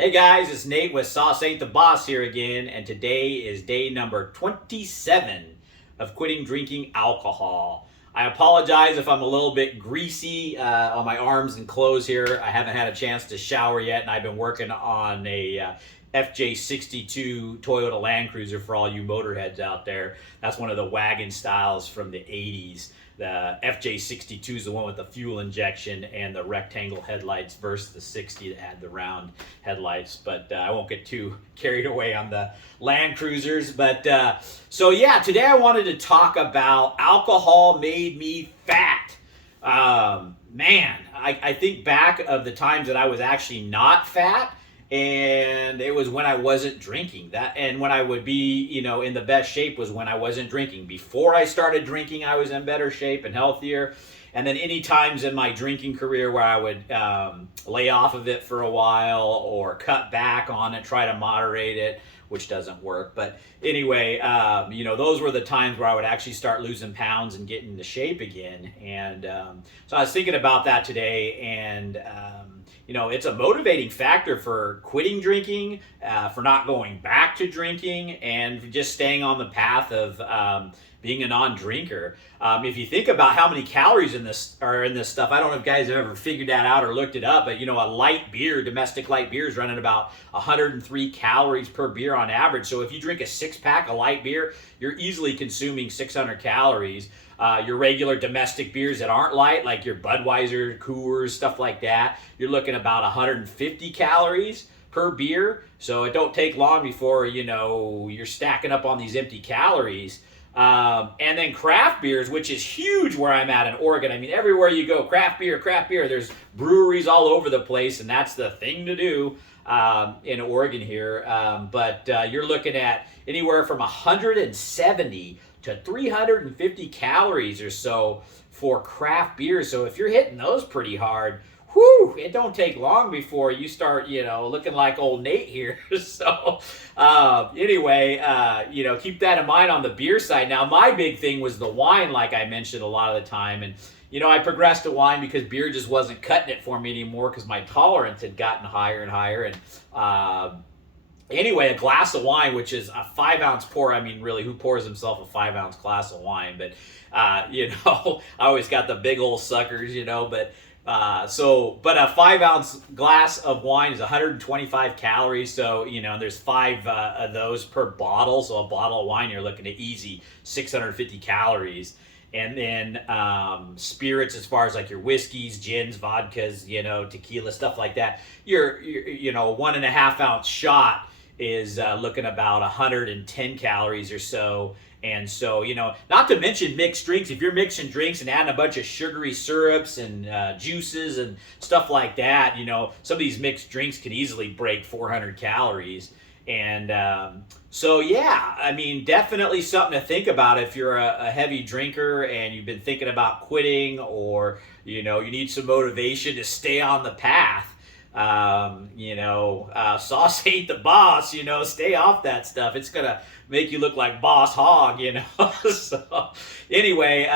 Hey guys, it's Nate with Sauce Ain't the Boss here again, and today is day number 27 of quitting drinking alcohol. I apologize if I'm a little bit greasy on my arms and clothes here. I haven't had a chance to shower yet, and I've been working on a FJ62 Toyota Land Cruiser for all you motorheads out there. That's one of the wagon styles from the 80s. The FJ62 is the one with the fuel injection and the rectangle headlights versus the 60 that had the round headlights. But I won't get too carried away on the Land Cruisers. But so yeah, today I wanted to talk about alcohol made me fat. I think back of the times that I was actually not fat, and it was when I wasn't drinking. And when I would be, in the best shape was when I wasn't drinking. Before I started drinking, I was in better shape and healthier. And then any times in my drinking career where I would lay off of it for a while or cut back on it, try to moderate it, which doesn't work. But anyway, those were the times where I would actually start losing pounds and getting into shape again. And so I was thinking about that today, and it's a motivating factor for quitting drinking, for not going back to drinking, and just staying on the path of being a non-drinker. If you think about how many calories in this stuff, I don't know if guys have ever figured that out or looked it up, but a light beer, domestic light beer, is running about 103 calories per beer on average. So if you drink a 6-pack of light beer, you're easily consuming 600 calories. Your regular domestic beers that aren't light, like your Budweiser, Coors, stuff like that, you're looking about 150 calories per beer. So it don't take long before, you're stacking up on these empty calories. And then craft beers, which is huge where I'm at in Oregon. I mean, everywhere you go, craft beer. There's breweries all over the place, and that's the thing to do in Oregon here. But you're looking at anywhere from 170 to 350 calories or so for craft beers. So if you're hitting those pretty hard, it don't take long before you start, looking like old Nate here. So anyway, keep that in mind on the beer side. Now, my big thing was the wine, like I mentioned a lot of the time. And, I progressed to wine because beer just wasn't cutting it for me anymore because my tolerance had gotten higher and higher. And anyway, a glass of wine, which is a 5-ounce pour. I mean, really, who pours himself a 5-ounce glass of wine? But, I always got the big old suckers, but but a 5-ounce glass of wine is 125 calories. So, there's 5 of those per bottle. So a bottle of wine, you're looking at easy 650 calories. And then spirits, as far as like your whiskeys, gins, vodkas, tequila, stuff like that, your 1.5-ounce shot is looking about 110 calories or so. And so, not to mention mixed drinks. If you're mixing drinks and adding a bunch of sugary syrups and juices and stuff like that, some of these mixed drinks can easily break 400 calories. And so, yeah, I mean, definitely something to think about if you're a heavy drinker and you've been thinking about quitting, or, you need some motivation to stay on the path. Sauce ain't the boss, stay off that stuff. It's going to make you look like Boss Hog, So anyway,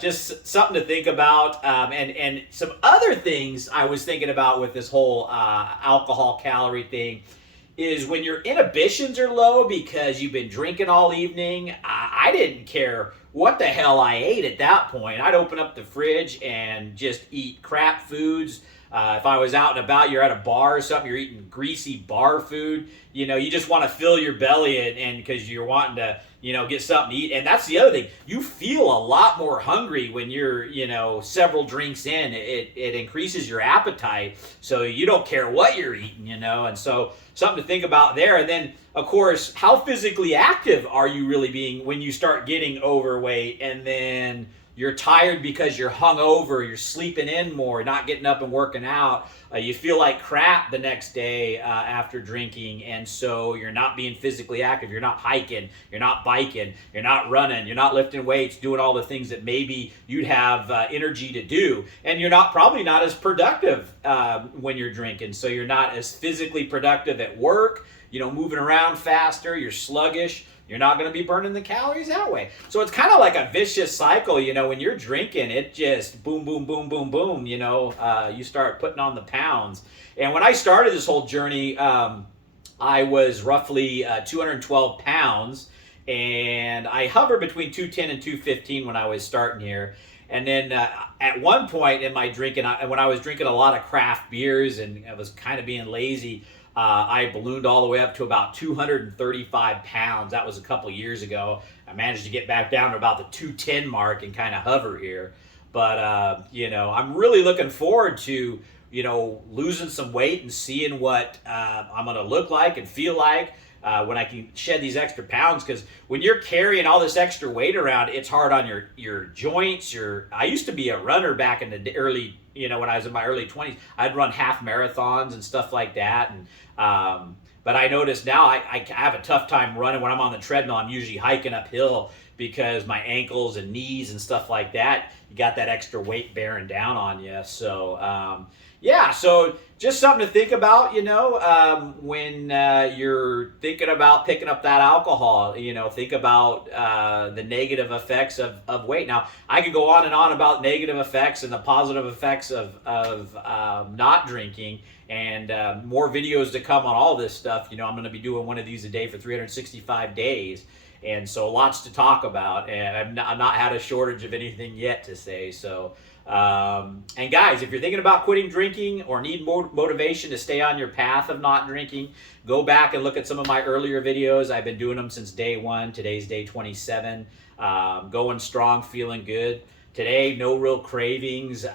just something to think about. And some other things I was thinking about with this whole alcohol calorie thing is when your inhibitions are low because you've been drinking all evening. I didn't care what the hell I ate at that point. I'd open up the fridge and just eat crap foods. If I was out and about, you're at a bar or something, you're eating greasy bar food, you just want to fill your belly and because you're wanting to, get something to eat. And that's the other thing. You feel a lot more hungry when you're, several drinks in. It increases your appetite. So you don't care what you're eating, and so something to think about there. And then, of course, how physically active are you really being when you start getting overweight, and then you're tired because you're hungover, you're sleeping in more, not getting up and working out. You feel like crap the next day after drinking, and so you're not being physically active. You're not hiking, you're not biking, you're not running, you're not lifting weights, doing all the things that maybe you'd have energy to do. And you're probably not as productive when you're drinking. So you're not as physically productive at work. moving around faster, you're sluggish, you're not going to be burning the calories that way. So it's kind of like a vicious cycle, when you're drinking, it just boom, boom, boom, boom, boom, you start putting on the pounds. And when I started this whole journey, I was roughly 212 pounds, and I hovered between 210 and 215 when I was starting here. And then at one point in my drinking, when I was drinking a lot of craft beers and I was kind of being lazy, I ballooned all the way up to about 235 pounds. That was a couple years ago. I managed to get back down to about the 210 mark and kind of hover here. But, I'm really looking forward to, losing some weight and seeing what I'm going to look like and feel like when I can shed these extra pounds. Because when you're carrying all this extra weight around, it's hard on your joints. I used to be a runner back in the early, when I was in my early 20s. I'd run half marathons and stuff like that. And but I noticed now I have a tough time running. When I'm on the treadmill, I'm usually hiking uphill because my ankles and knees and stuff like that, you got that extra weight bearing down on you. So so just something to think about, when you're thinking about picking up that alcohol. Think about the negative effects of weight. Now, I could go on and on about negative effects and the positive effects of not drinking, and more videos to come on all this stuff. I'm going to be doing one of these a day for 365 days. And so lots to talk about, and I've not had a shortage of anything yet to say. So, and guys, if you're thinking about quitting drinking or need more motivation to stay on your path of not drinking, go back and look at some of my earlier videos. I've been doing them since day 1. Today's day 27. Going strong, feeling good. Today, no real cravings.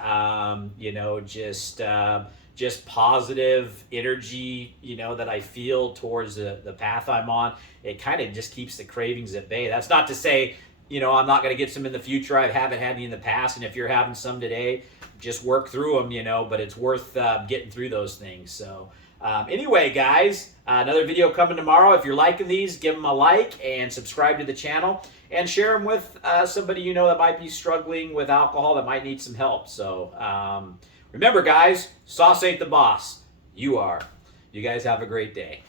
Just positive energy, that I feel towards the path I'm on. It kind of just keeps the cravings at bay. That's not to say, I'm not going to get some in the future. I haven't had any in the past, and if you're having some today, just work through them, but it's worth getting through those things. So anyway, guys, another video coming tomorrow. If you're liking these, give them a like and subscribe to the channel, and share them with somebody that might be struggling with alcohol, that might need some help. So remember, guys, sauce ain't the boss. You are. You guys have a great day.